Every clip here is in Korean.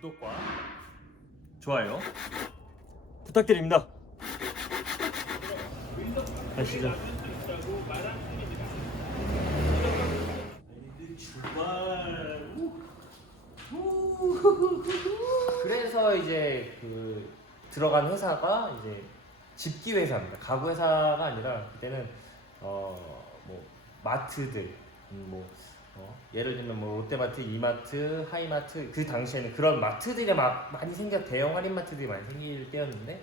구독과 좋아요 부탁드립니다. 가시죠. 그래서 이제 그 들어간 회사가 이제 집기 회사입니다. 가구 회사가 아니라 그때는 뭐 마트들 예를 들면 뭐 롯데마트, 이마트, 하이마트, 그 당시에는 그런 마트들이 막 많이 대형 할인 마트들이 많이 생길 때였는데,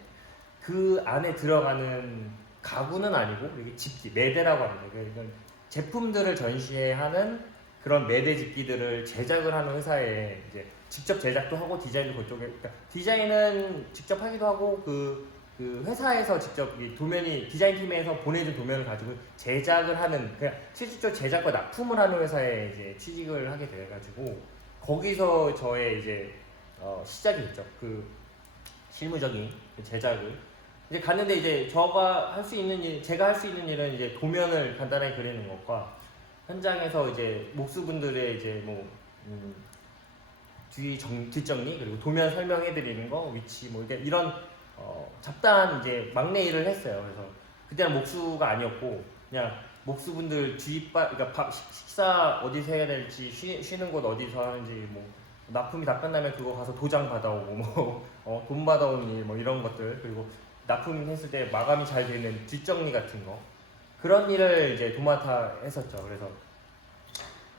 그 안에 들어가는 가구는 아니고 이게 집기, 매대라고 합니다. 그러니까 제품들을 전시하는 그런 매대 집기들을 제작을 하는 회사에 이제 직접 제작도 하고 디자인도 그쪽에, 그러니까 디자인은 직접 하기도 하고 그 회사에서 직접 이 도면이 디자인 팀에서 보내준 도면을 가지고 제작을 하는, 그냥 실질적으로 제작과 납품을 하는 회사에 이제 취직을 하게 돼가지고 거기서 저의 이제 시작이 됐죠. 그 실무적인 제작을 이제 갔는데, 이제 제가 할 수 있는 일은 이제 도면을 간단하게 그리는 것과 현장에서 이제 목수분들의 이제 뒷정리, 그리고 도면 설명해 드리는 거, 위치 이런 잡다한 이제 막내 일을 했어요. 그래서 그때는 목수가 아니었고 그냥 목수분들 그러니까 식사 어디서 해야 될지, 쉬는 곳 어디서 하는지, 뭐 납품이 다 끝나면 그거 가서 도장 받아오고 돈 받아오는 일 이런 것들, 그리고 납품했을 때 마감이 잘 되는 뒷정리 같은 거, 그런 일을 이제 도맡아 했었죠. 그래서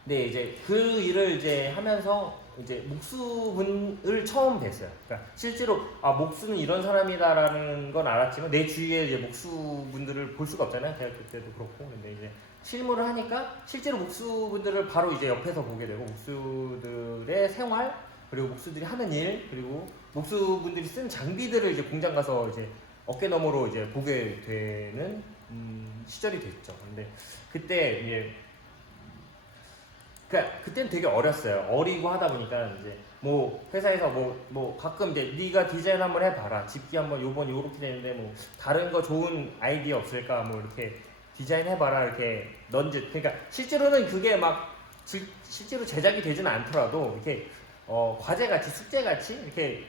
근데 이제 그 일을 이제 하면서 이제 목수분을 처음 뵀어요. 그러니까 실제로 목수는 이런 사람이다라는 건 알았지만 내 주위에 이제 목수분들을 볼 수가 없잖아요. 대학교 때도 그렇고. 근데 이제 실무를 하니까 실제로 목수분들을 바로 이제 옆에서 보게 되고, 목수들의 생활, 그리고 목수들이 하는 일, 그리고 목수분들이 쓴 장비들을 이제 공장 가서 이제 어깨너머로 이제 보게 되는 시절이 됐죠. 근데 그때 이제 그때는 되게 어렸어요. 어리고 하다 보니까 이제 뭐 회사에서 뭐 가끔 이제 네가 디자인 한번 해봐라, 집기 한번 요번 요렇게 되는데 뭐 다른 거 좋은 아이디어 없을까, 뭐 이렇게 디자인 해봐라 이렇게 그러니까 실제로는 그게 막 실제로 제작이 되지는 않더라도 이렇게 과제같이, 숙제같이 이렇게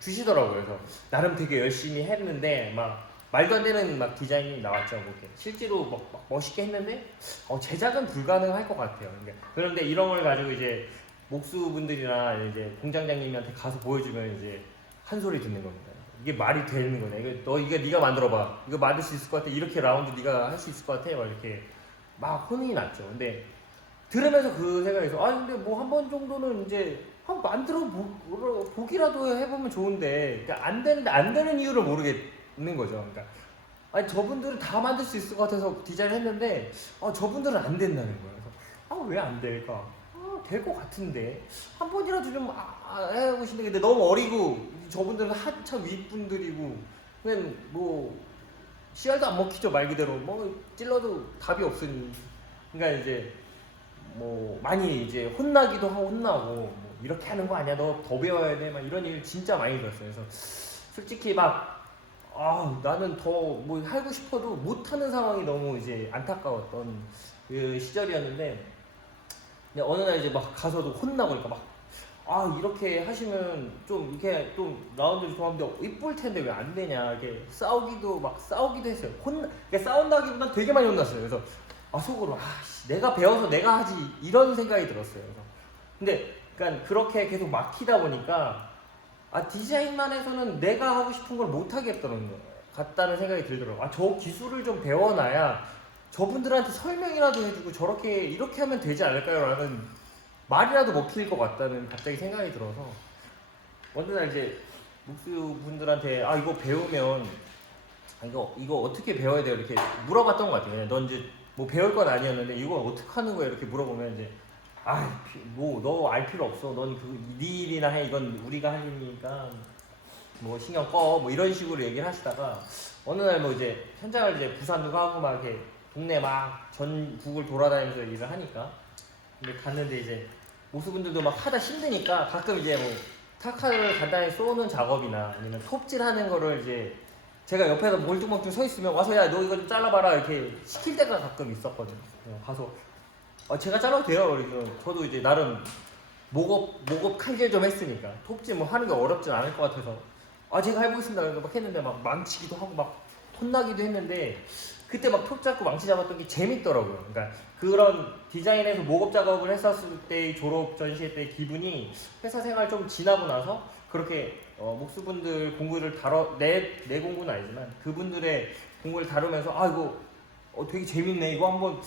주시더라고요. 그래서 나름 되게 열심히 했는데 막 말도 안 되는 막 디자인이 나왔죠. 뭐 이렇게 실제로 막 멋있게 했는데 제작은 불가능할 것 같아요. 그런데 이런 걸 가지고 이제 목수분들이나 이제 공장장님한테 가서 보여주면 이제 한 소리 듣는 겁니다. 이게 말이 되는 거냐? 이게 네가 만들어봐. 이거 만들 수 있을 것 같아. 이렇게 라운드 네가 할 수 있을 것 같아. 막 이렇게 막 혼이 났죠. 근데 들으면서 그 생각에서 근데 뭐 한 번 정도는 이제 한번 만들어 보기라도 해보면 좋은데, 그러니까 안 되는 이유를 모르겠는 거죠. 그러니까 저분들은 다 만들 수 있을 것 같아서 디자인했는데 저분들은 안 된다는 거예요. 그래서 왜 안 될까? 될 것 같은데 한 번이라도 좀 해보고 싶은데, 근데 너무 어리고 저분들은 한참 윗분들이고 그냥 뭐 씨알도 안 먹히죠. 말 그대로 뭐 찔러도 답이 없으니. 그러니까 이제 뭐 많이 이제 혼나기도 하고, 혼나고 뭐 이렇게 하는 거 아니야, 너 더 배워야 돼, 막 이런 일 진짜 많이 들었어요. 그래서 솔직히 막 나는 더 뭐 하고 싶어도 못하는 상황이 너무 이제 안타까웠던 그 시절이었는데, 근데 어느 날 이제 막 가서도 혼나고, 그러니까 막 이렇게 하시면 좀 이렇게 좀 라운드를 좋아하는데 이쁠 텐데 왜 안 되냐, 이렇게 싸우기도 했어요. 그러니까 싸운다기보단 되게 많이 혼났어요. 그래서 속으로 내가 배워서 내가 하지, 이런 생각이 들었어요. 근데 그러니까 그렇게 계속 막히다 보니까 디자인만 해서는 내가 하고 싶은 걸 못 하겠다는 거 같다는 생각이 들더라고요. 저 기술을 좀 배워놔야 저분들한테 설명이라도 해주고 저렇게 이렇게 하면 되지 않을까요? 라는 말이라도 먹힐 것 같다는 갑자기 생각이 들어서 어느 날 이제 목수분들한테 이거 배우면 이거 어떻게 배워야 돼요? 이렇게 물어봤던 것 같아요. 넌 이제 뭐 배울 건 아니었는데 이걸 어떻게 하는 거야? 이렇게 물어보면 이제 뭐 너 알 필요 없어. 넌 네 일이나 해. 이건 우리가 할 일이니까 뭐 신경 꺼. 뭐 이런 식으로 얘기를 하시다가 어느 날 뭐 이제 현장을 이제 부산도 가고 막 이렇게 동네 막 전국을 돌아다니면서 일을 하니까, 근데 갔는데 이제 모수분들도 막 하다 힘드니까 가끔 이제 뭐 타카를 간단히 쏘는 작업이나 아니면 톱질하는 거를 이제 제가 옆에서 멀뚱멀뚱 서 있으면 와서 야 너 이거 좀 잘라봐라 이렇게 시킬 때가 가끔 있었거든요. 가서 제가 잘라도 돼요. 그래서 저도 이제 나름 목업 칼질 좀 했으니까 톱질 뭐 하는 게 어렵진 않을 것 같아서 제가 해보겠습니다. 그래서 막 했는데 막 망치기도 하고 막 혼나기도 했는데 그때 막 톱 잡고 망치 잡았던 게 재밌더라고요. 그러니까 그런 디자인에서 목업 작업을 했었을 때의 졸업 전시회 때 기분이 회사 생활 좀 지나고 나서 그렇게 목수분들 공구를 내 공구는 아니지만 그분들의 공구를 다루면서 이거 되게 재밌네. 이거 한번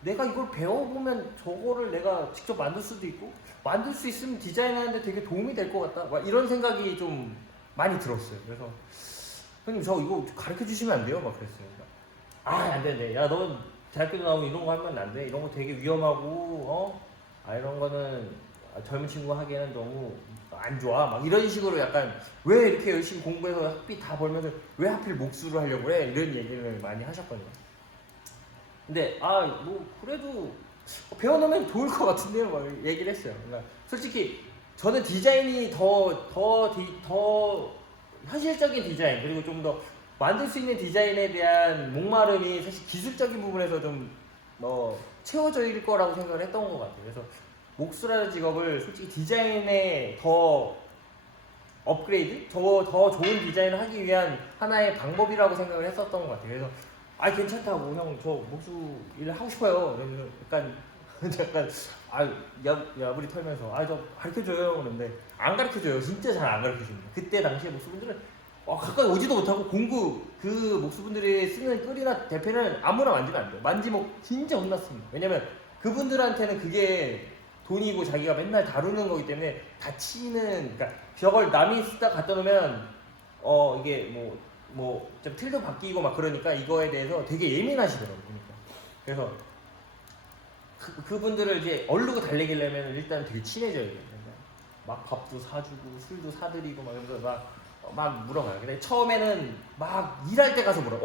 내가 이걸 배워보면 저거를 내가 직접 만들 수도 있고 만들 수 있으면 디자인하는데 되게 도움이 될 것 같다. 막 이런 생각이 좀 많이 들었어요. 그래서 형님 저 이거 가르쳐 주시면 안 돼요? 막 그랬어요. 안 되네. 야, 너 대학교 나오면 이런 거 하면 안 돼. 이런 거 되게 위험하고 이런 거는 젊은 친구 하기에는 너무 안 좋아. 막 이런 식으로 약간 왜 이렇게 열심히 공부해서 학비 다 벌면서 왜 하필 목수를 하려고 그래? 이런 얘기를 많이 하셨거든요. 근데 뭐 그래도 배워놓으면 좋을 것 같은데요, 막 얘기를 했어요. 그러니까 솔직히 저는 디자인이 더 현실적인 디자인 그리고 좀 더 만들 수 있는 디자인에 대한 목마름이 사실 기술적인 부분에서 좀 채워질 거라고 생각을 했던 것 같아요. 그래서 목수라는 직업을 솔직히 디자인에 더 업그레이드, 더 좋은 디자인을 하기 위한 하나의 방법이라고 생각을 했었던 것 같아요. 그래서 괜찮다고 형 저 목수 일 하고 싶어요. 그래서 약간 야부리 털면서 저 가르쳐줘요. 그런데 안 가르쳐줘요. 진짜 잘 안 가르쳐줍니다. 그때 당시에 목수분들은 가까이 오지도 못하고 공구 그 목수분들이 쓰는 끌이나 대패는 아무나 만지면 안 돼요. 만지면 진짜 혼났습니다. 왜냐면 그분들한테는 그게 돈이고 자기가 맨날 다루는 거기 때문에 다치는, 그러니까 저걸 남이 쓰다 갖다 놓으면 이게 좀 틀도 바뀌고 막 그러니까 이거에 대해서 되게 예민하시더라고요. 그래서 그분들을 이제 얼르고 달래기려면 일단 되게 친해져야 돼요. 막 밥도 사주고 술도 사드리고 막 이러면서 막 물어봐요. 근데 처음에는 막 일할 때 가서 물어.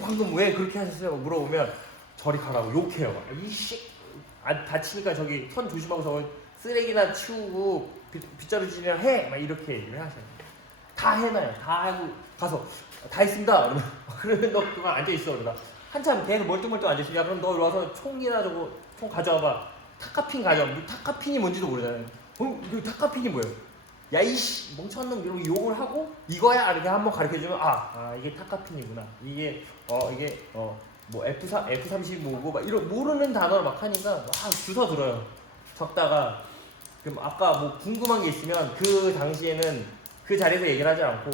방금 왜 그렇게 하셨어요? 물어보면 저리 가라고 욕해요. 이씨 다치니까 저기 손 조심하고 저거 쓰레기나 치우고 빗자루질이나 해. 막 이렇게 얘기를 하셔요. 다 해놔요. 다 하고 가서 다 했습니다. 그러면 너 그만 앉아 있어. 그러다 한참 계속 멀뚱멀뚱 앉아 있으면 그럼 너 와서 총이나 저거 총 가져와봐. 타카핀 가져와. 타카핀이 뭔지도 모르잖아요. 그 타카핀이 뭐예요? 야 이씨 멍청한 놈 이러고 욕을 하고 이거야 이렇게 한번 가르쳐주면 이게 타카핀이구나. 이게 뭐 F35고 막 이런 모르는 단어를 막 하니까 막 주워 들어요. 적다가 그럼 아까 뭐 궁금한 게 있으면 그 당시에는 그 자리에서 얘기를 하지 않고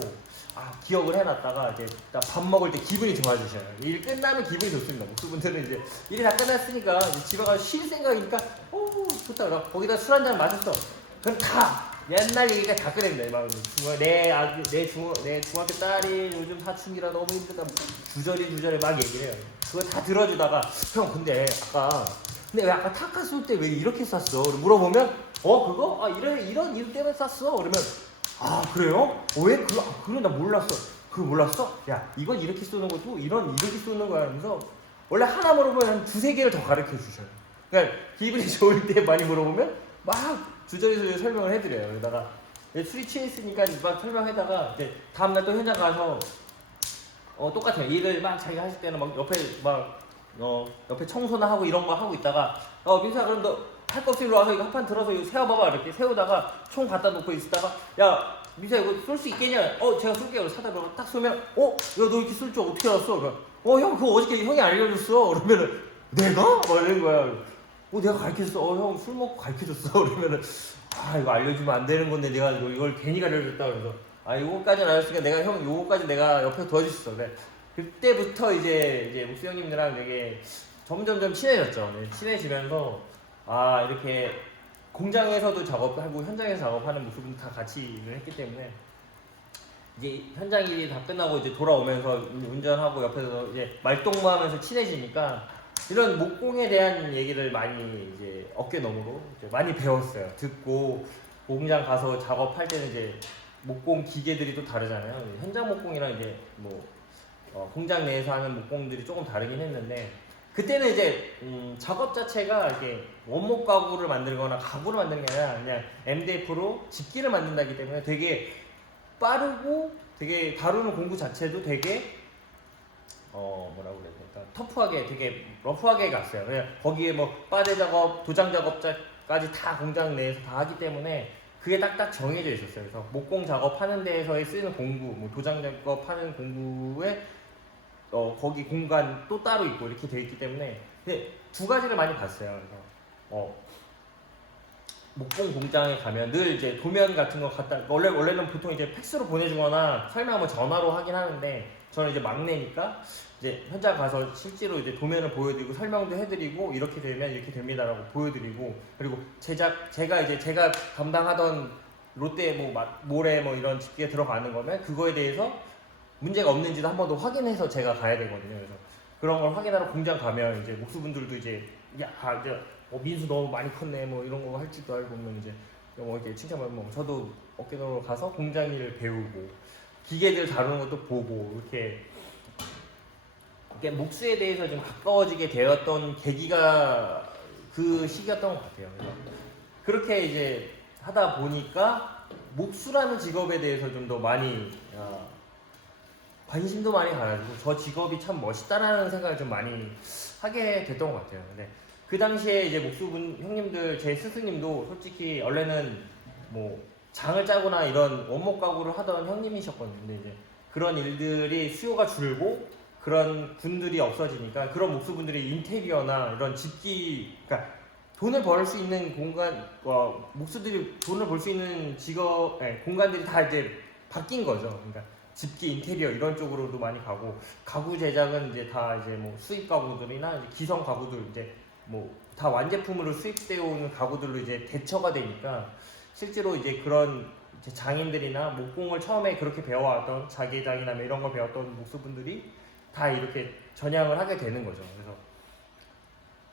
기억을 해놨다가 이제 밥 먹을 때 기분이 좋아지셔요. 일 끝나면 기분이 좋습니다. 목수분들은 이제 일이 다 끝났으니까 이제 집에 가서 쉴 생각이니까 좋다. 거기다 술 한잔 마셨어. 그럼 다 옛날 얘기가 다 꺼냅니다. 막 내 중학교 딸이 요즘 사춘기라 너무 힘들다. 주저리 막 얘기를 해요. 그거 다 들어주다가 형 근데 왜 아까 타카 쏠 때 왜 이렇게 쐈어? 물어보면 그거? 이런 이유 때문에 쐈어. 그러면 그래요? 왜? 그래 나 몰랐어. 그거 몰랐어? 야 이건 이렇게 쏘는 거고 이렇게 쏘는 거야 하면서 원래 하나 물어보면 한 두세 개를 더 가르쳐 주셔요. 그러니까 기분이 좋을 때 많이 물어보면 막 주저리 설명을 해드려요. 그러다가 술이 취했으니까 막 설명하다가 이제 다음날 또 현장 가서 똑같아요. 일을 막 자기가 하실 때는 막 옆에 청소나 하고 이런 거 하고 있다가 민수야 그럼 너 할 거 없이 일로 와서 이거 한 판 들어서 이거 세워봐봐. 이렇게 세우다가 총 갖다 놓고 있다가 야 민수야 이거 쏠 수 있겠냐? 제가 쏠게요. 사다 놓고 딱 쏘면 야 너 이렇게 쏠 줄 어떻게 알았어? 형 그거 어저께 형이 알려줬어. 그러면은 내가? 막 이러는 거야. 내가 가르쳐줬어. 형 술 먹고 가르쳐줬어. 그러면은 이거 알려주면 안 되는 건데 내가 이걸 괜히 가르쳐줬다. 그래서 요거까지는 알았으니까 내가 형 요거까지 내가 옆에서 도와줄 수 있어. 그래. 그때부터 이제 목수 형님들랑 되게 점점점 친해졌죠. 네, 친해지면서 이렇게 공장에서도 작업하고 현장에서 작업하는 모습은 다 같이 일을 했기 때문에 이제 현장 일이 다 끝나고 이제 돌아오면서 운전하고 옆에서 이제 말동무하면서 친해지니까 이런 목공에 대한 얘기를 많이 이제 어깨너머로 이제 많이 배웠어요. 듣고 공장 가서 작업할 때는 이제 목공 기계들이 또 다르잖아요. 현장 목공이랑 이제 공장 내에서 하는 목공들이 조금 다르긴 했는데 그때는 이제 작업 자체가 이렇게 원목 가구를 만들거나 가구를 만드는 게 아니라 그냥 MDF로 집기를 만든다기 때문에 되게 빠르고 되게 다루는 공구 자체도 되게 뭐라고 그래야 될까 터프하게 되게 러프하게 갔어요. 그냥 거기에 뭐 빠대 작업, 도장 작업까지 까지 다 공장 내에서 다 하기 때문에 그게 딱딱 정해져 있었어요. 그래서 목공 작업하는 데에서의 쓰는 공구, 뭐 도장 작업하는 공구에 거기 공간 또 따로 있고 이렇게 돼 있기 때문에 근데 두 가지를 많이 봤어요. 그래서 목공 공장에 가면 늘 이제 도면 같은 거 갖다 원래는 보통 이제 팩스로 보내주거나 설명을 전화로 하긴 하는데 저는 이제 막내니까 이제 현장 가서 실제로 이제 도면을 보여드리고 설명도 해드리고 이렇게 되면 이렇게 됩니다라고 보여드리고 그리고 제가 담당하던 롯데 모래 뭐 이런 집기에 들어가는 거면 그거에 대해서 문제가 없는지도 한 번 더 확인해서 제가 가야 되거든요. 그래서 그런 걸 확인하러 공장 가면 이제 목수분들도 이제 이제 민수 너무 많이 컸네 뭐 이런 거 할 줄도 알고 뭐 이제 뭐 이렇게 칭찬받으면 저도 어깨너머로 가서 공장 일을 배우고 기계들 다루는 것도 보고 이렇게 목수에 대해서 좀 가까워지게 되었던 계기가 그 시기였던 것 같아요. 그래서 그렇게 이제 하다 보니까 목수라는 직업에 대해서 좀 더 많이 관심도 많이 가가지고 저 직업이 참 멋있다라는 생각을 좀 많이 하게 됐던 것 같아요. 근데 그 당시에 이제 목수분 형님들 제 스승님도 솔직히 원래는 뭐 장을 짜거나 이런 원목 가구를 하던 형님이셨거든요. 근데 이제 그런 일들이 수요가 줄고 그런 분들이 없어지니까 그런 목수분들이 인테리어나 이런 집기, 그러니까 돈을 벌 수 있는 공간, 목수들이 돈을 벌 수 있는 공간들이 다 이제 바뀐 거죠. 그러니까 집기, 인테리어 이런 쪽으로도 많이 가고 가구 제작은 이제 다 이제 뭐 수입 가구들이나 이제 기성 가구들 이제 뭐 다 완제품으로 수입되어 오는 가구들로 이제 대처가 되니까 실제로 이제 그런 이제 장인들이나 목공을 처음에 그렇게 배워왔던 자개장이나 뭐 이런 걸 배웠던 목수분들이 다 이렇게 전향을 하게 되는 거죠.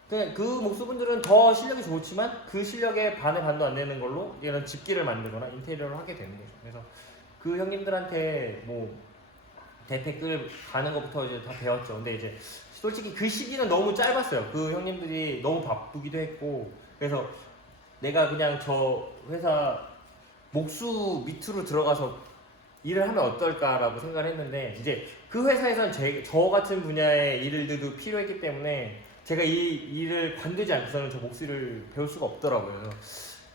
그래서 그 목수분들은 더 실력이 좋지만 그 실력에 반의 반도 안 되는 걸로 이런 집기를 만들거나 인테리어를 하게 되는 거죠. 그래서 그 형님들한테 뭐 대패끌 가는 것부터 이제 다 배웠죠. 근데 이제 솔직히 그 시기는 너무 짧았어요. 그 형님들이 너무 바쁘기도 했고 그래서 내가 그냥 저 회사 목수 밑으로 들어가서 일을 하면 어떨까라고 생각을 했는데 이제 그 회사에선 저 같은 분야의 일들도 필요했기 때문에 제가 이 일을 관두지 않고서는 저 목수를 배울 수가 없더라고요.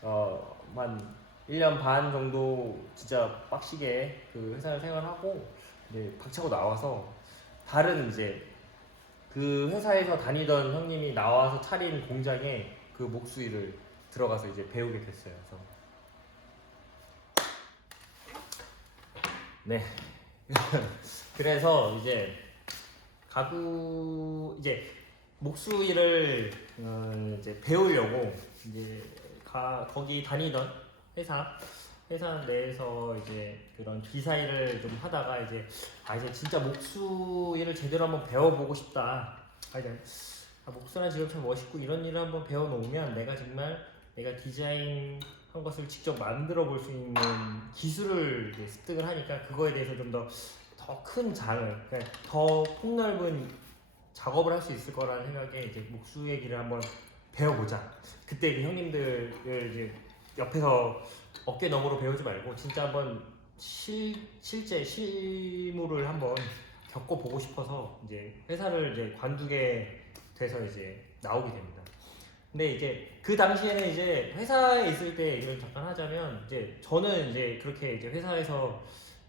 그래서 한 1년 반 정도 진짜 빡시게 그 회사를 생활하고 이제 박차고 나와서 다른 이제 그 회사에서 다니던 형님이 나와서 차린 공장에 그 목수 일을 들어가서 이제 배우게 됐어요. 그래서 네. 그래서 이제 가구 이제 목수 일을 이제 배우려고 이제 거기 다니던 회사 내에서 이제 그런 기사 일을 좀 하다가 이제 이제 진짜 목수 일을 제대로 한번 배워보고 싶다. 목수라는 직업 참 멋있고 이런 일을 한번 배워놓으면 내가 정말 내가 디자인한 것을 직접 만들어 볼 수 있는 기술을 이제 습득을 하니까 그거에 대해서 좀 더 큰 장을, 그러니까 더 폭넓은 작업을 할 수 있을 거라는 생각에 이제 목수의 길을 한번 배워보자. 그때 그 형님들을 이제 옆에서 어깨 너머로 배우지 말고 진짜 한번 실제 실무를 한번 겪어보고 싶어서 이제 회사를 이제 관두게 돼서 이제 나오게 됩니다. 근데 이제 그 당시에는 이제 회사에 있을 때 이걸 잠깐 하자면 이제 저는 이제 그렇게 이제 회사에서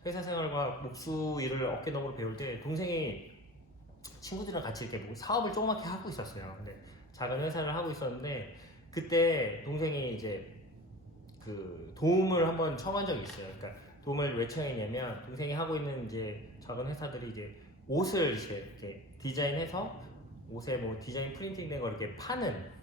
회사 생활과 목수 일을 어깨 너머로 배울 때 동생이 친구들이랑 같이 이렇게 뭐 사업을 조그맣게 하고 있었어요. 근데 작은 회사를 하고 있었는데 그때 동생이 이제 그 도움을 한번 청한 적이 있어요. 그러니까 도움을 왜 청했냐면 동생이 하고 있는 이제 작은 회사들이 이제 옷을 이렇게 디자인해서 옷에 뭐 디자인 프린팅된 걸 이렇게 파는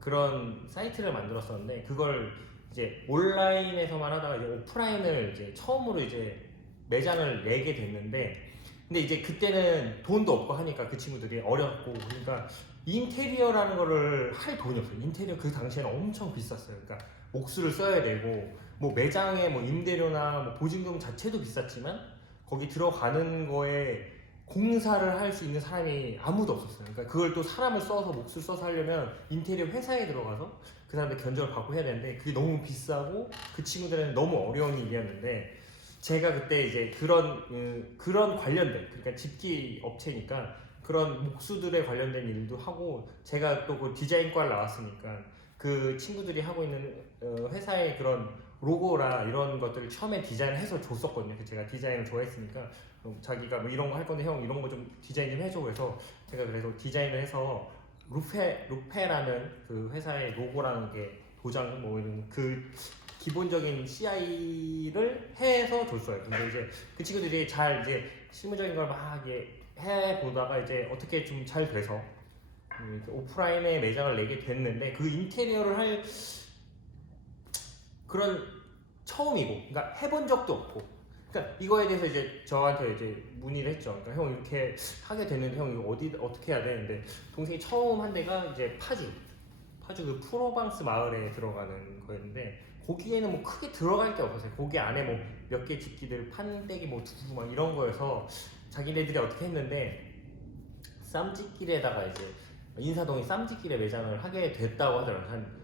그런 사이트를 만들었었는데 그걸 이제 온라인에서만 하다가 이제 오프라인을 이제 처음으로 이제 매장을 내게 됐는데 근데 이제 그때는 돈도 없고 하니까 그 친구들이 어렵고 그러니까 인테리어라는 거를 할 돈이 없어요. 인테리어 그 당시에는 엄청 비쌌어요. 그러니까 옥수를 써야 되고 뭐 매장의 뭐 임대료나 뭐 보증금 자체도 비쌌지만 거기 들어가는 거에 공사를 할 수 있는 사람이 아무도 없었어요. 그러니까 그걸 또 사람을 써서 몫을 써서 하려면 인테리어 회사에 들어가서 그 사람들 견적을 받고 해야 되는데 그게 너무 비싸고 그 친구들은 너무 어려운 일이었는데 제가 그때 이제 그런 관련된 그러니까 집기 업체니까 그런 목수들에 관련된 일도 하고 제가 또 그 디자인과를 나왔으니까 그 친구들이 하고 있는 회사의 그런 로고라 이런 것들을 처음에 디자인해서 줬었거든요. 제가 디자인을 좋아했으니까 자기가 뭐 이런 거 할 건데 형 이런 거 좀 디자인 좀 해줘. 그래서 제가 그래서 디자인을 해서 루페라는 그 회사의 로고라는 게 도장 뭐 이런 그 기본적인 CI를 해서 줬어요. 근데 이제 그 친구들이 잘 이제 실무적인 걸 막 해 보다가 이제 어떻게 좀 잘 돼서 오프라인에 매장을 내게 됐는데 그 인테리어를 할 그런 처음이고, 그러니까 해본 적도 없고, 그러니까 이거에 대해서 이제 저한테 이제 문의를 했죠. 그러니까 형 이렇게 하게 됐는데 형 이거 어떻게 해야 되는데 동생이 처음 한 데가 이제 파주 그 프로방스 마을에 들어가는 거였는데 거기에는 뭐 크게 들어갈 게 없었어요. 거기 안에 뭐 몇 개 집기들 판때기 뭐 두부 막 이런 거여서 자기네들이 어떻게 했는데 쌈짓길에다가 이제 인사동에 쌈짓길에 매장을 하게 됐다고 하더라고요. 한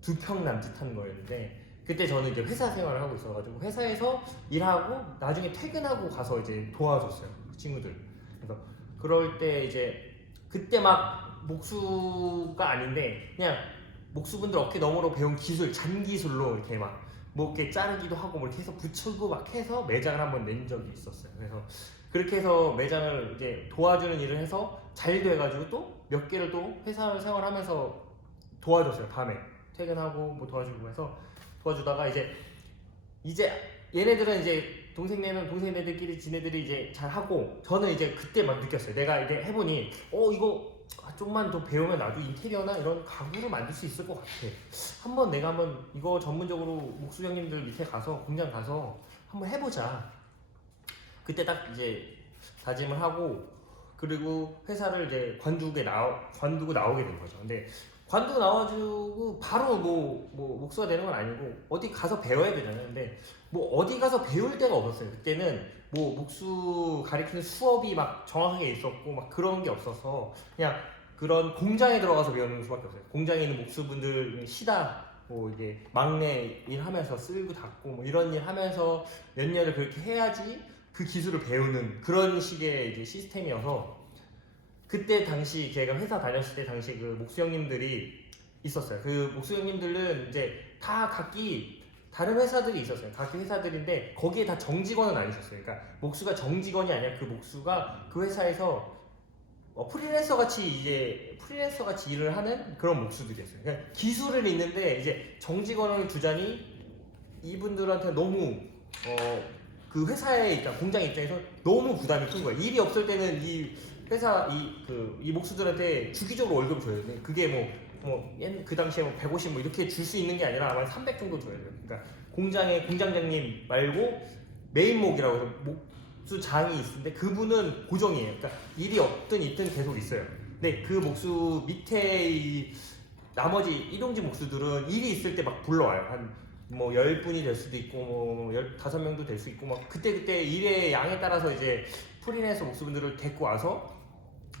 2평 남짓한 거였는데 그때 저는 이제 회사 생활을 하고 있어가지고 회사에서 일하고 나중에 퇴근하고 가서 이제 도와줬어요. 그 친구들. 그래서 그럴 때 이제 그때 막 목수가 아닌데 그냥 목수분들 어깨 너머로 배운 기술, 잔기술로 이렇게 막 뭐 이렇게 자르기도 하고 뭐 이렇게 해서 붙이고 막 해서 매장을 한번 낸 적이 있었어요. 그래서 그렇게 해서 매장을 이제 도와주는 일을 해서 잘 돼가지고 또 몇 개를 또 회사 생활하면서 도와줬어요. 밤에 퇴근하고 뭐 도와주고 해서 도와주다가 이제 얘네들은 이제 동생네들끼리 지네들이 이제 잘 하고 저는 이제 그때 막 느꼈어요. 내가 이게 해보니 이거 좀만 더 배우면 나도 인테리어나 이런 가구를 만들 수 있을 것 같아. 내가 한번 이거 전문적으로 목수 형님들 밑에 가서 공장 가서 한번 해보자. 그때 딱 이제 다짐을 하고 그리고 회사를 이제 관두고 나오게 된 거죠. 근데 관두고 나와주고 바로 뭐 목수가 되는 건 아니고 어디 가서 배워야 되잖아요. 근데 뭐 어디 가서 배울 데가 없었어요. 그때는 뭐 목수 가리키는 수업이 막 정확하게 있었고 막 그런 게 없어서 그냥 그런 공장에 들어가서 배우는 수밖에 없어요. 공장에 있는 목수분들 시다 뭐 이게 막내 일하면서 쓸고 닦고 뭐 이런 일 하면서 몇 년을 그렇게 해야지 그 기술을 배우는 그런 식의 이제 시스템이어서 그때 당시 제가 회사 다녔을 때 당시 그 목수 형님들이 있었어요. 그 목수 형님들은 이제 다 각기 다른 회사들이 있었어요. 각기 회사들인데 거기에 다 정직원은 아니셨어요. 그러니까 목수가 정직원이 아니라 그 목수가 그 회사에서 프리랜서 같이 일을 하는 그런 목수들이었어요. 그러니까 기술은 있는데 이제 정직원을 두자니 이분들한테 너무 그 회사의 일단 공장 입장에서 너무 부담이 큰 거예요. 일이 없을 때는 이 회사 이 목수들한테 주기적으로 월급을 줘야 되는데 그게 그 당시에 150 이렇게 줄 수 있는 게 아니라 아마 300 정도 줘야 돼요. 그러니까 공장장님 말고 메인목이라고 해서 목수장이 있는데 그분은 고정이에요. 그러니까 일이 없든 있든 계속 있어요. 근데 그 목수 밑에 나머지 일용직 목수들은 일이 있을 때 막 불러와요. 한 10분이 될 수도 있고 15명도 될 수 있고 막 그때 일의 양에 따라서 이제 프리랜서 목수분들을 데리고 와서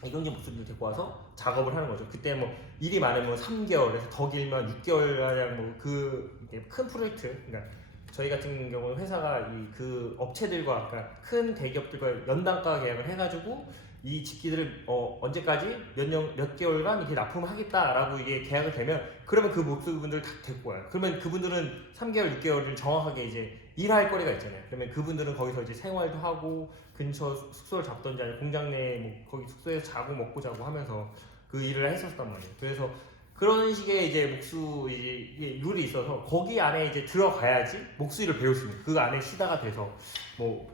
일용직 목수분들 데리고 와서 작업을 하는 거죠. 그때 일이 많으면 3개월에서 더 길면 6개월 가량 큰 프로젝트, 그러니까 저희 같은 경우는 회사가 그 업체들과 그러니까 큰 대기업들과 연단가 계약을 해가지고 이 집기들을 언제까지 몇 개월간 이렇게 납품을 하겠다라고 이게 계약을 되면 그러면 그 목수분들 다 데리고 와요. 그러면 그분들은 3개월, 6개월을 정확하게 이제 일할 거리가 있잖아요. 그러면 그분들은 거기서 이제 생활도 하고 근처 숙소를 잡던지 아니면 공장 내 거기 숙소에서 자고 먹고 자고 하면서 그 일을 했었단 말이에요. 그래서 그런 식의 이제 이게 룰이 있어서 거기 안에 이제 들어가야지 목수일을 배울 수 있는 그 안에 시다가 돼서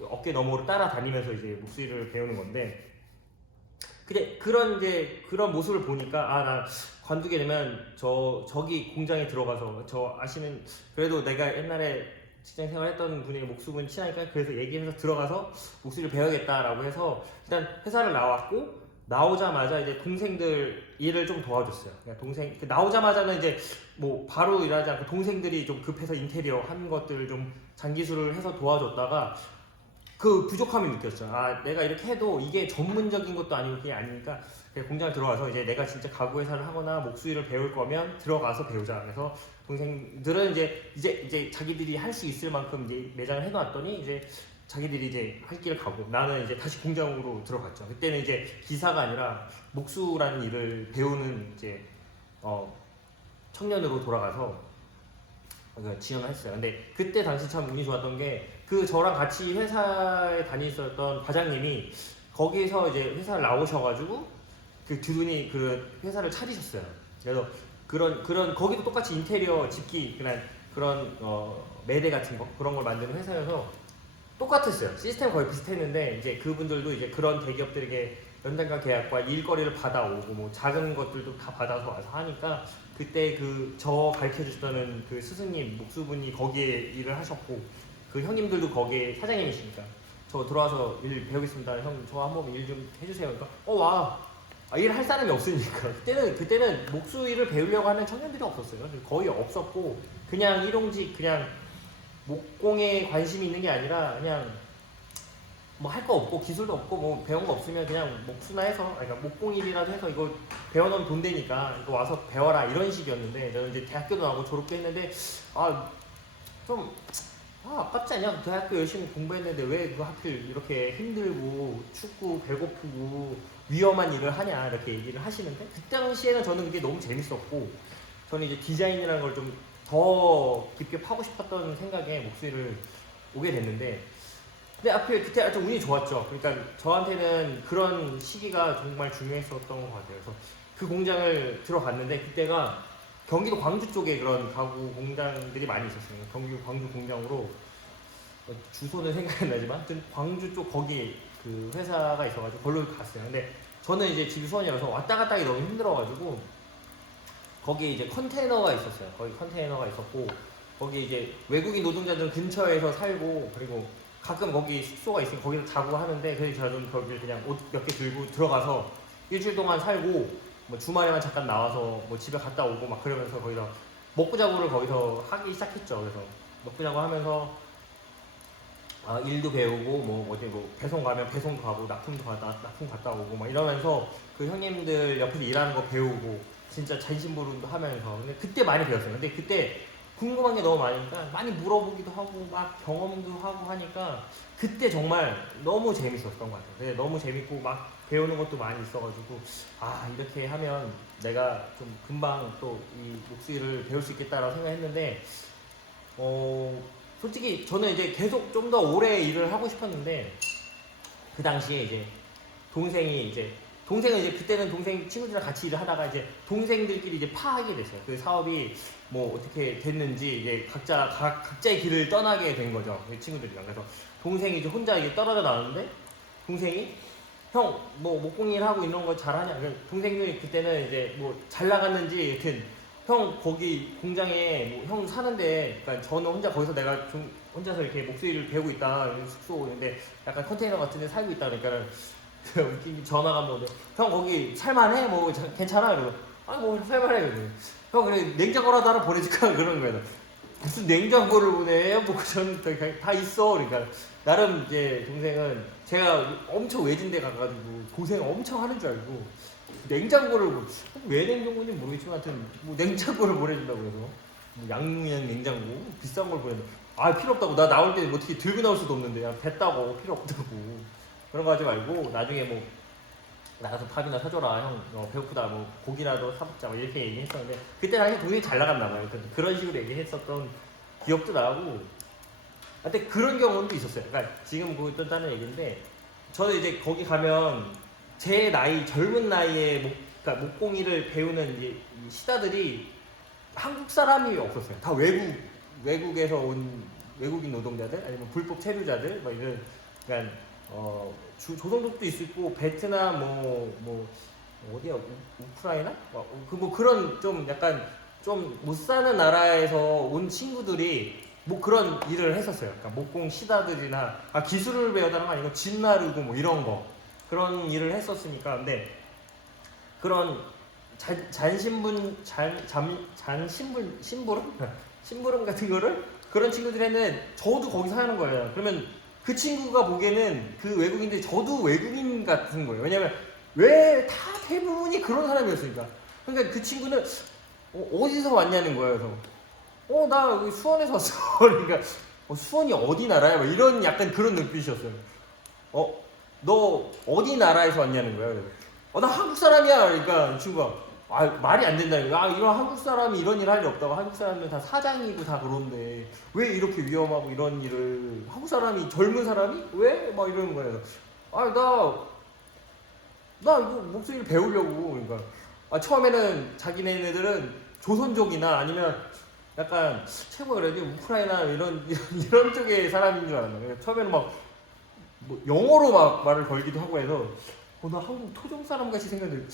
어깨 너머로 따라다니면서 이제 목수일을 배우는 건데 근데 그런 모습을 보니까 나 관두게 되면 저기 공장에 들어가서 아시는 그래도 내가 옛날에 직장 생활했던 분이 목수분 친하니까 그래서 얘기해서 들어가서 목수를 배워야겠다라고 해서 일단 회사를 나왔고 나오자마자 이제 동생들 일을 좀 도와줬어요. 나오자마자는 이제 바로 일하지 않고 동생들이 좀 급해서 인테리어 한 것들을 좀 장기술을 해서 도와줬다가 그 부족함을 느꼈죠. 내가 이렇게 해도 이게 전문적인 것도 아니고 그게 아니니까 공장에 들어가서 이제 내가 진짜 가구 회사를 하거나 목수일을 배울 거면 들어가서 배우자. 그래서 동생들은 이제 자기들이 할 수 있을 만큼 이제 매장을 해놨더니 이제 자기들이 이제 할 길을 가고 나는 이제 다시 공장으로 들어갔죠. 그때는 이제 기사가 아니라 목수라는 일을 배우는 이제 청년으로 돌아가서 지원을 했어요. 근데 그때 당시 참 운이 좋았던 게 그 저랑 같이 회사에 다니셨던 과장님이 거기서 이제 회사를 나오셔가지고 그 두 분이 그 회사를 차리셨어요. 그래서 그런 거기도 똑같이 인테리어 집기 그런 매대 같은 거 그런 걸 만드는 회사여서 똑같았어요. 시스템 거의 비슷했는데 이제 그분들도 이제 그런 대기업들에게 연장과 계약과 일거리를 받아오고 뭐 작은 것들도 다 받아서 와서 하니까 그때 그 저 가르쳐 주셨던 그 스승님 목수분이 거기에 일을 하셨고 그 형님들도 거기에 사장님이시니까 저 들어와서 일 배우겠습니다. 형 저 한번 일 좀 해주세요. 그러니까 와 일할 사람이 없으니까 그때는 목수 일을 배우려고 하는 청년들이 없었어요. 거의 없었고 그냥 일용직 그냥 목공에 관심이 있는 게 아니라 그냥 뭐 할 거 없고 기술도 없고 뭐 배운 거 없으면 그냥 목수나 해서 그러니까 목공일이라도 해서 이거 배워놓으면 돈 되니까 이거 와서 배워라 이런 식이었는데 저는 이제 대학교도 나오고 졸업도 했는데 좀 아깝지 않냐? 대학교 열심히 공부했는데 왜 그 하필 이렇게 힘들고 춥고 배고프고 위험한 일을 하냐 이렇게 얘기를 하시는데 그때 당시에는 저는 그게 너무 재밌었고 저는 이제 디자인이라는 걸 좀 더 깊게 파고 싶었던 생각에 목수일을 오게 됐는데 근데 하필 그때 하여튼 운이 좋았죠. 그러니까 저한테는 그런 시기가 정말 중요했었던 것 같아요. 그래서 그 공장을 들어갔는데 그때가 경기도 광주 쪽에 그런 가구 공장들이 많이 있었어요. 경기도 광주 공장으로 주소는 생각이 안 나지만 광주 쪽 거기 그 회사가 있어가지고 걸로 갔어요. 근데 저는 이제 집이 수원이라서 왔다 갔다 하기 너무 힘들어가지고 거기에 이제 컨테이너가 있었어요. 거기 컨테이너가 있었고 거기 이제 외국인 노동자들은 근처에서 살고 그리고 가끔 거기 숙소가 있으면 거기서 자고 하는데 그래서 저는 거기 그냥 옷 몇 개 들고 들어가서 일주일 동안 살고 뭐 주말에만 잠깐 나와서 뭐 집에 갔다 오고 막 그러면서 거기서 먹고 자고를 거기서 하기 시작했죠. 그래서 먹고 자고 하면서 일도 배우고 뭐 어디 뭐 배송 가면 배송도 가고 납품 갔다 오고 막 이러면서 그 형님들 옆에서 일하는 거 배우고 진짜 잔심부름도 하면서 근데 그때 많이 배웠어요. 근데 그때 궁금한 게 너무 많으니까 많이 물어보기도 하고 막 경험도 하고 하니까 그때 정말 너무 재밌었던 것 같아요. 근데 너무 재밌고 막 배우는 것도 많이 있어가지고 이렇게 하면 내가 좀 금방 또 이 목수일을 배울 수 있겠다라고 생각했는데 솔직히 저는 이제 계속 좀 더 오래 일을 하고 싶었는데 그 당시에 이제 동생은 이제 그때는 동생 친구들이랑 같이 일을 하다가 이제 동생들끼리 이제 파하게 됐어요. 그 사업이 뭐 어떻게 됐는지 이제 각자의 길을 떠나게 된 거죠. 그 친구들이랑. 그래서 동생이 이제 혼자 이게 떨어져 나왔는데 동생이 형 뭐 목공일 하고 이런 거 잘하냐? 동생이 그때는 이제 뭐 잘 나갔는지 여튼 형 거기 공장에 뭐 형 사는데 그러니까 저는 혼자 거기서 내가 좀 혼자서 이렇게 목소리를 배우고 있다 숙소 근데 약간 컨테이너 같은 데 살고 있다 그러니까 웃긴 전화가 뭐 형 거기 살만해? 뭐 괜찮아? 이러고 뭐 살만해 그러고 형 그래 냉장고라도 하나 보내줄까? 그러는 거예요. 무슨 냉장고를 보내? 뭐 저는 다 있어. 그러니까 나름 이제 동생은 제가 엄청 외진 데 가가지고 고생 엄청 하는 줄 알고 냉장고를 왜 냉장고인지 모르겠지만 하여튼 뭐 냉장고를 보내준다고 해서 뭐 양문형 냉장고 비싼 걸 보내줘. 필요 없다고. 나 나올 때 어떻게 들고 나올 수도 없는데 됐다고 필요 없다고 그런 거 하지 말고 나중에 뭐 나가서 밥이나 사줘라 형 배고프다 뭐 고기라도 사먹자 뭐 이렇게 얘기했었는데 그때 당시 돈이 잘 나갔나 봐요. 그런 식으로 얘기했었던 기억도 나고 근데 그런 경험도 있었어요. 그러니까 지금 그거 다른 얘기인데 저는 이제 거기 가면 제 나이 젊은 나이에 그러니까 목공일을 배우는 이제 시다들이 한국 사람이 없었어요. 다 외국에서 온 외국인 노동자들 아니면 불법 체류자들 뭐 이런 그러니까 조선족도 있고 베트남 뭐 어디야 우크라이나 뭐 그런 좀 약간 좀 못 사는 나라에서 온 친구들이 뭐 그런 일을 했었어요. 그러니까 목공 시다들이나 기술을 배우다는 거 아니고 집 나르고 뭐 이런 거 그런 일을 했었으니까 근데 그런 심부름 같은 거를 그런 친구들이 했는데 저도 거기서 하는 거예요. 그러면 그 친구가 보기에는 그 외국인들이 저도 외국인 같은 거예요. 왜냐면 왜 다 대부분이 그런 사람이었으니까. 그러니까 그 친구는 어디서 왔냐는 거예요. 그래서 나 여기 수원에서 왔어. 그러니까 수원이 어디 나라야? 뭐 이런 약간 그런 눈빛이었어요. 너 어디 나라에서 왔냐는 거야. 나 한국 사람이야. 그러니까 이 친구가 아 말이 안 된다. 아 이런 한국 사람이 이런 일 할 일 없다고. 한국 사람은 다 사장이고 다 그런데 왜 이렇게 위험하고 이런 일을 한국 사람이 젊은 사람이 왜 막 이러는 거예요. 나 이거 목소리를 배우려고. 그러니까 처음에는 자기네들은 조선족이나 아니면 약간 최고 그래도 우크라이나 이런 쪽의 사람인 줄 알았나. 그러니까 처음에는 막 뭐 영어로 막 말을 걸기도 하고 해서 나 한국 토종 사람 같이 생겼는데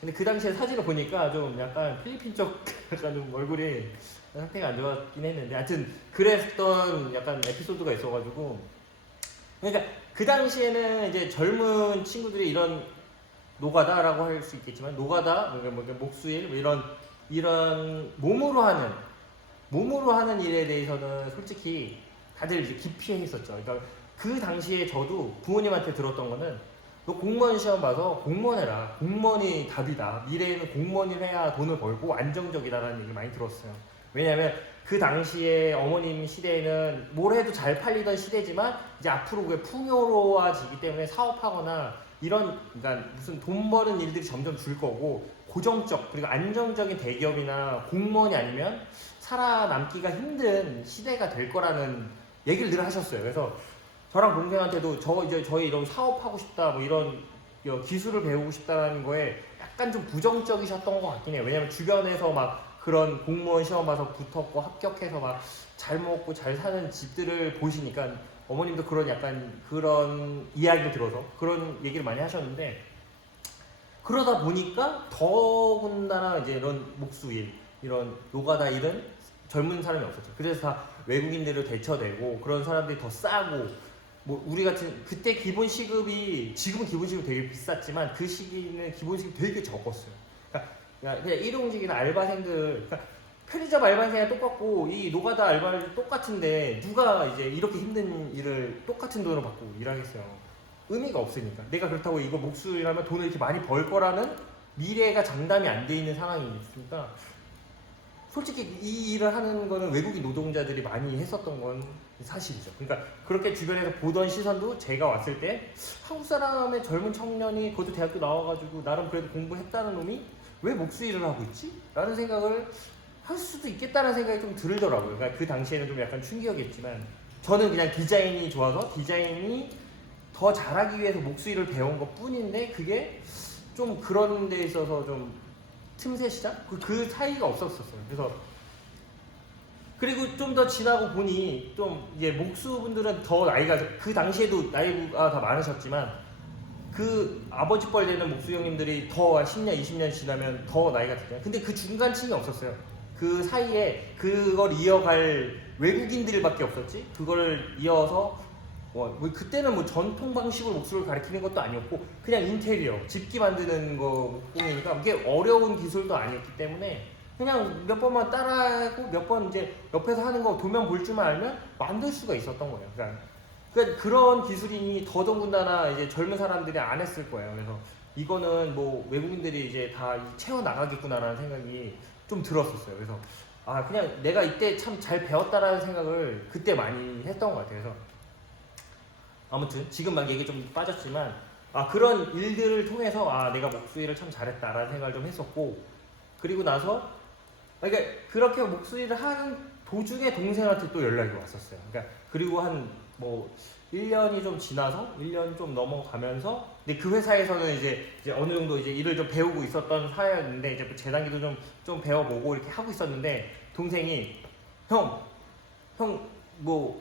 근데 그 당시에 사진을 보니까 좀 약간 필리핀 쪽 약간 좀 얼굴이 상태가 안 좋았긴 했는데 하여튼 그랬던 약간 에피소드가 있어가지고 그러니까 그 당시에는 이제 젊은 친구들이 이런 노가다라고 할 수 있겠지만 노가다 뭐 목수일 뭐 이런 몸으로 하는 일에 대해서는 솔직히 다들 이제 기피했었죠. 그러니까 그 당시에 저도 부모님한테 들었던 거는 너 공무원 시험 봐서 공무원 해라. 공무원이 답이다. 미래에는 공무원을 해야 돈을 벌고 안정적이다라는 얘기 많이 들었어요. 왜냐하면 그 당시에 어머님 시대에는 뭘 해도 잘 팔리던 시대지만 이제 앞으로 그게 풍요로워지기 때문에 사업하거나 그러니까 무슨 돈 버는 일들이 점점 줄 거고 고정적 그리고 안정적인 대기업이나 공무원이 아니면 살아남기가 힘든 시대가 될 거라는 얘기를 늘 하셨어요. 그래서 저랑 동생한테도 저희 이런 사업하고 싶다 뭐 이런 기술을 배우고 싶다라는 거에 약간 좀 부정적이셨던 것 같긴 해요. 왜냐면 주변에서 막 그런 공무원 시험 봐서 붙었고 합격해서 막 잘 먹고 잘 사는 집들을 보시니까 어머님도 그런 이야기를 들어서 그런 얘기를 많이 하셨는데 그러다 보니까 더군다나 이제 이런 목수일 이런 노가다 일은 젊은 사람이 없었죠. 그래서 다 외국인들을 대처되고 그런 사람들이 더 싸고 뭐 우리 같은 그때 기본 시급이 지금은 기본 시급 되게 비쌌지만 그 시기는 기본 시급 되게 적었어요. 그러니까 그냥 일용직이나 알바생들 편의점 알바생이랑 똑같고 이 노가다 알바를 똑같은데 누가 이제 이렇게 힘든 일을 똑같은 돈을 받고 일하겠어요. 의미가 없으니까. 내가 그렇다고 이거 목수일하면 돈을 이렇게 많이 벌 거라는 미래가 장담이 안 돼 있는 상황이 있으니까 솔직히 이 일을 하는 거는 외국인 노동자들이 많이 했었던 건 사실이죠. 그러니까 그렇게 주변에서 보던 시선도 제가 왔을 때 한국 사람의 젊은 청년이 그것도 대학교 나와가지고 나름 그래도 공부했다는 놈이 왜 목수일을 하고 있지? 라는 생각을 할 수도 있겠다는 생각이 좀 들더라고요. 그러니까 그 당시에는 좀 약간 충격이었지만 저는 그냥 디자인이 좋아서 디자인이 더 잘하기 위해서 목수일을 배운 것 뿐인데 그게 좀 그런 데 있어서 좀 틈새 시장? 그 사이가 없었었어요. 그래서 그리고 좀 더 지나고 보니 좀 이제 목수분들은 더 나이가 그 당시에도 나이가 다 많으셨지만 그 아버지 뻘 되는 목수 형님들이 더 10년, 20년 지나면 더 나이가 들잖아요. 근데 그 중간층이 없었어요. 그 사이에 그걸 이어갈 외국인들밖에 없었지. 그걸 이어서 뭐 그때는 뭐 전통 방식으로 목수를 가르치는 것도 아니었고 그냥 인테리어, 집기 만드는 거 공이니까 그게 어려운 기술도 아니었기 때문에 그냥 몇 번만 따라하고 몇 번 이제 옆에서 하는 거 도면 볼 줄만 알면 만들 수가 있었던 거예요. 그러니까 그런 기술이 더더군다나 이제 젊은 사람들이 안 했을 거예요. 그래서 이거는 뭐 외국인들이 이제 다 채워 나가겠구나라는 생각이 좀 들었었어요. 그래서 그냥 내가 이때 참 잘 배웠다라는 생각을 그때 많이 했던 것 같아요. 그래서 아무튼 지금 막 얘기 좀 빠졌지만 그런 일들을 통해서 내가 목수일을 참 잘했다라는 생각을 좀 했었고 그리고 나서 그러니까 그렇게 목수일을 하는 도중에 동생한테 또 연락이 왔었어요. 그러니까 그리고 한 뭐 1년이 좀 지나서 1년 좀 넘어가면서 근데 그 회사에서는 이제 어느 정도 이제 일을 좀 배우고 있었던 사회였는데 이제 재단기도 좀 배워보고 이렇게 하고 있었는데 동생이 형 뭐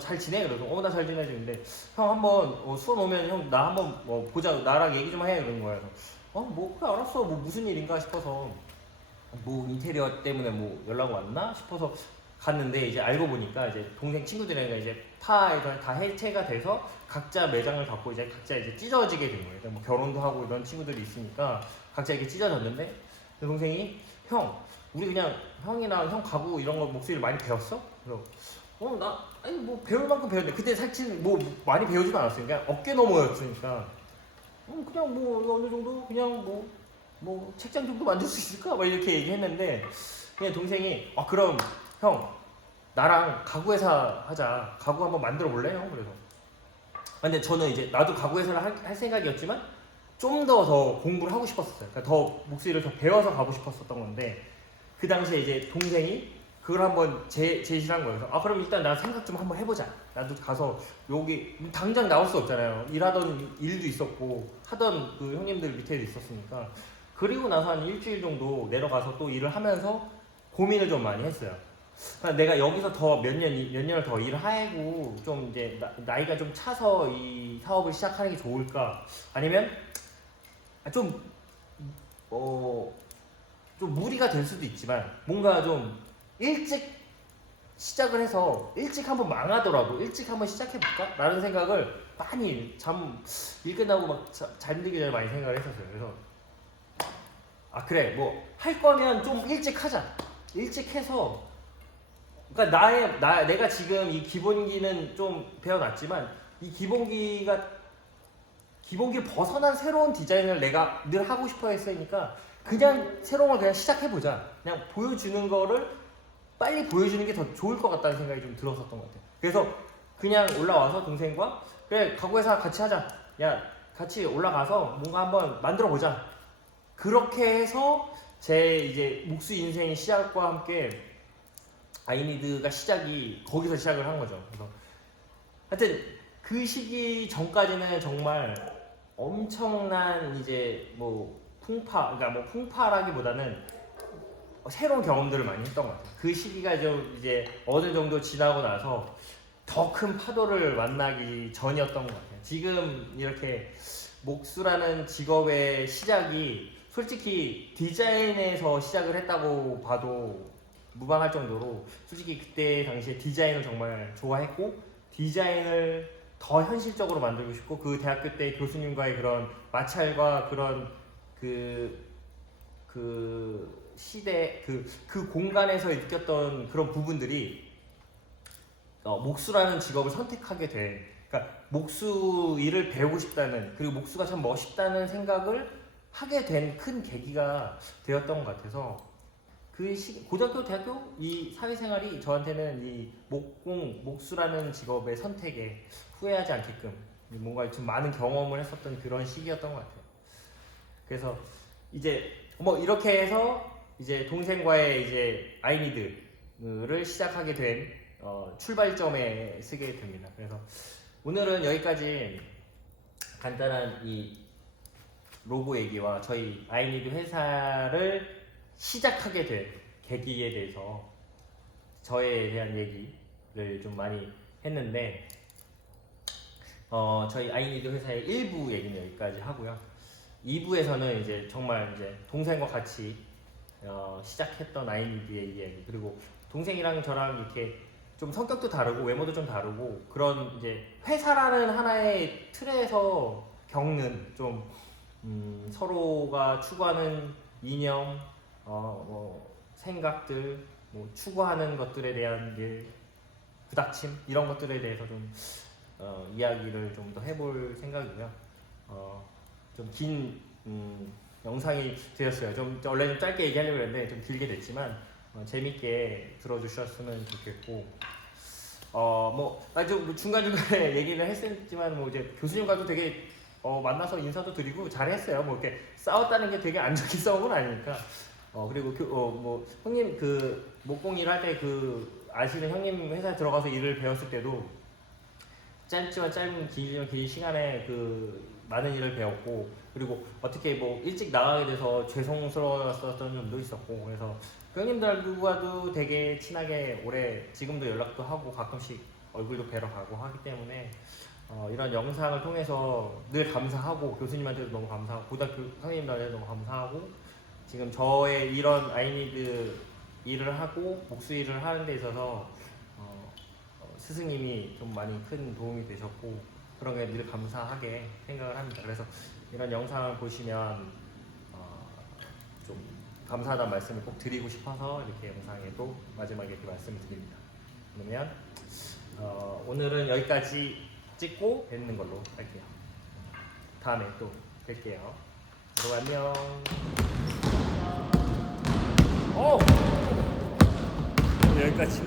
잘 지내? 그래서 나 잘 지내지. 근데 형 한번 수업 오면 형 나 한번 보자. 나랑 얘기 좀 해. 그런 거야. 그래서 뭐 그래 알았어. 뭐 무슨 일인가 싶어서 뭐 인테리어 때문에 뭐 연락 왔나 싶어서 갔는데 이제 알고 보니까 이제 동생 친구들이랑 이제 다 해체가 돼서 각자 매장을 갖고 이제 각자 이제 찢어지게 된 거예요. 뭐 결혼도 하고 이런 친구들이 있으니까 각자 이렇게 찢어졌는데 그 동생이 형 우리 그냥 형이랑 형 가구 이런 거 목소리를 많이 배웠어? 그래서 아니 뭐 배울 만큼 배웠는데 그때 사실 뭐 많이 배우지도 않았어요. 그냥 어깨 너머였으니까 그냥 뭐 어느 정도 그냥 뭐 책장 정도 만들 수 있을까? 막 이렇게 얘기했는데 그냥 동생이 그럼 형 나랑 가구 회사 하자. 가구 한번 만들어 볼래 형? 그래서 근데 저는 이제 나도 가구 회사를 할 생각이었지만 좀 더 공부를 하고 싶었어요. 그러니까 더 목소리를 더 배워서 가고 싶었었던 건데 그 당시에 이제 동생이 그걸 한번 제시를 한 거예요. 그래서 그럼 일단 나 생각 좀 한번 해보자. 나도 가서 여기 당장 나올 수 없잖아요. 일하던 일도 있었고 하던 그 형님들 밑에도 있었으니까. 그리고 나서 한 일주일 정도 내려가서 또 일을 하면서 고민을 좀 많이 했어요. 그러니까 내가 여기서 더 몇 년을 더 일을 하고 좀 이제 나이가 좀 차서 이 사업을 시작하는 게 좋을까? 아니면 좀 무리가 될 수도 있지만 뭔가 좀 일찍 시작을 해서 일찍 한번 망하더라도 일찍 한번 시작해볼까? 라는 생각을 많이 일 끝나고 막 잠들기 전에 많이 생각을 했었어요. 그래서 그래 뭐 할 거면 좀 일찍 하자. 일찍 해서 그러니까 내가 지금 이 기본기는 좀 배워놨지만 이 기본기를 벗어난 새로운 디자인을 내가 늘 하고 싶어 했으니까 그냥 새로운 걸 그냥 시작해보자. 그냥 보여주는 거를 빨리 보여주는 게 더 좋을 것 같다는 생각이 좀 들었었던 것 같아요. 그래서 그냥 올라와서 동생과 그래 가구회사 같이 하자. 야 같이 올라가서 뭔가 한번 만들어보자. 그렇게 해서 제 이제 목수 인생의 시작과 함께 아이니드가 거기서 시작을 한 거죠. 그래서 하여튼 그 시기 전까지는 정말 엄청난 이제 뭐 그러니까 뭐 풍파라기보다는 새로운 경험들을 많이 했던 것 같아요. 그 시기가 좀 이제 어느 정도 지나고 나서 더 큰 파도를 만나기 전이었던 것 같아요. 지금 이렇게 목수라는 직업의 시작이 솔직히 디자인에서 시작을 했다고 봐도 무방할 정도로 솔직히 그때 당시에 디자인을 정말 좋아했고 디자인을 더 현실적으로 만들고 싶고 그 대학교 때 교수님과의 그런 마찰과 그런 그 시대 그 공간에서 느꼈던 그런 부분들이 목수라는 직업을 선택하게 된 그러니까 목수 일을 배우고 싶다는 그리고 목수가 참 멋있다는 생각을 하게 된 큰 계기가 되었던 것 같아서 고등학교, 대학교 이 사회생활이 저한테는 이 목수라는 직업의 선택에 후회하지 않게끔 뭔가 좀 많은 경험을 했었던 그런 시기였던 것 같아요. 그래서 이제 뭐 이렇게 해서 이제 동생과의 이제 아이니드를 시작하게 된 출발점에 쓰게 됩니다. 그래서 오늘은 여기까지 간단한 이 로고 얘기와 저희 아이니드 회사를 시작하게 된 계기에 대해서 저에 대한 얘기를 좀 많이 했는데 저희 아이니드 회사의 1부 얘기는 여기까지 하고요. 2부에서는 이제 정말 이제 동생과 같이 시작했던 아이니드의 이야기 그리고 동생이랑 저랑 이렇게 좀 성격도 다르고 외모도 좀 다르고 그런 이제 회사라는 하나의 틀에서 겪는 좀 서로가 추구하는 이념 뭐 생각들 뭐 추구하는 것들에 대한 부닥침 이런 것들에 대해서 좀 이야기를 좀 더 해볼 생각이고요. 좀 긴 영상이 되었어요. 좀 원래 좀 짧게 얘기하려고 했는데 좀 길게 됐지만 재밌게 들어주셨으면 좋겠고 좀 중간중간에 얘기를 했었지만 뭐 이제 교수님과도 되게 만나서 인사도 드리고 잘했어요. 뭐 이렇게 싸웠다는 게 되게 안 좋게 싸운 건 아니니까. 그리고 뭐 형님 그 목공 일 할 때 아시는 형님 회사에 들어가서 일을 배웠을 때도 짧지만 짧은 길지만 긴 시간에 많은 일을 배웠고 그리고 어떻게 뭐 일찍 나가게 돼서 죄송스러웠던 점도 있었고 그래서 형님들과도 되게 친하게 오래 지금도 연락도 하고 가끔씩 얼굴도 뵈러 가고 하기 때문에 이런 영상을 통해서 늘 감사하고 교수님한테도 너무 감사하고 고등학교 선생님들한테도 너무 감사하고 지금 저의 이런 아이니드 일을 하고 목수 일을 하는 데 있어서 스승님이 좀 많이 큰 도움이 되셨고 그런 게 늘 감사하게 생각을 합니다. 그래서 이런 영상을 보시면 좀 감사하다는 말씀을 꼭 드리고 싶어서 이렇게 영상에 또 마지막에 이렇게 말씀을 드립니다. 그러면 오늘은 여기까지 찍고 뵙는 걸로 할게요. 다음에 또 뵐게요. 여러분 안녕. 여기까지.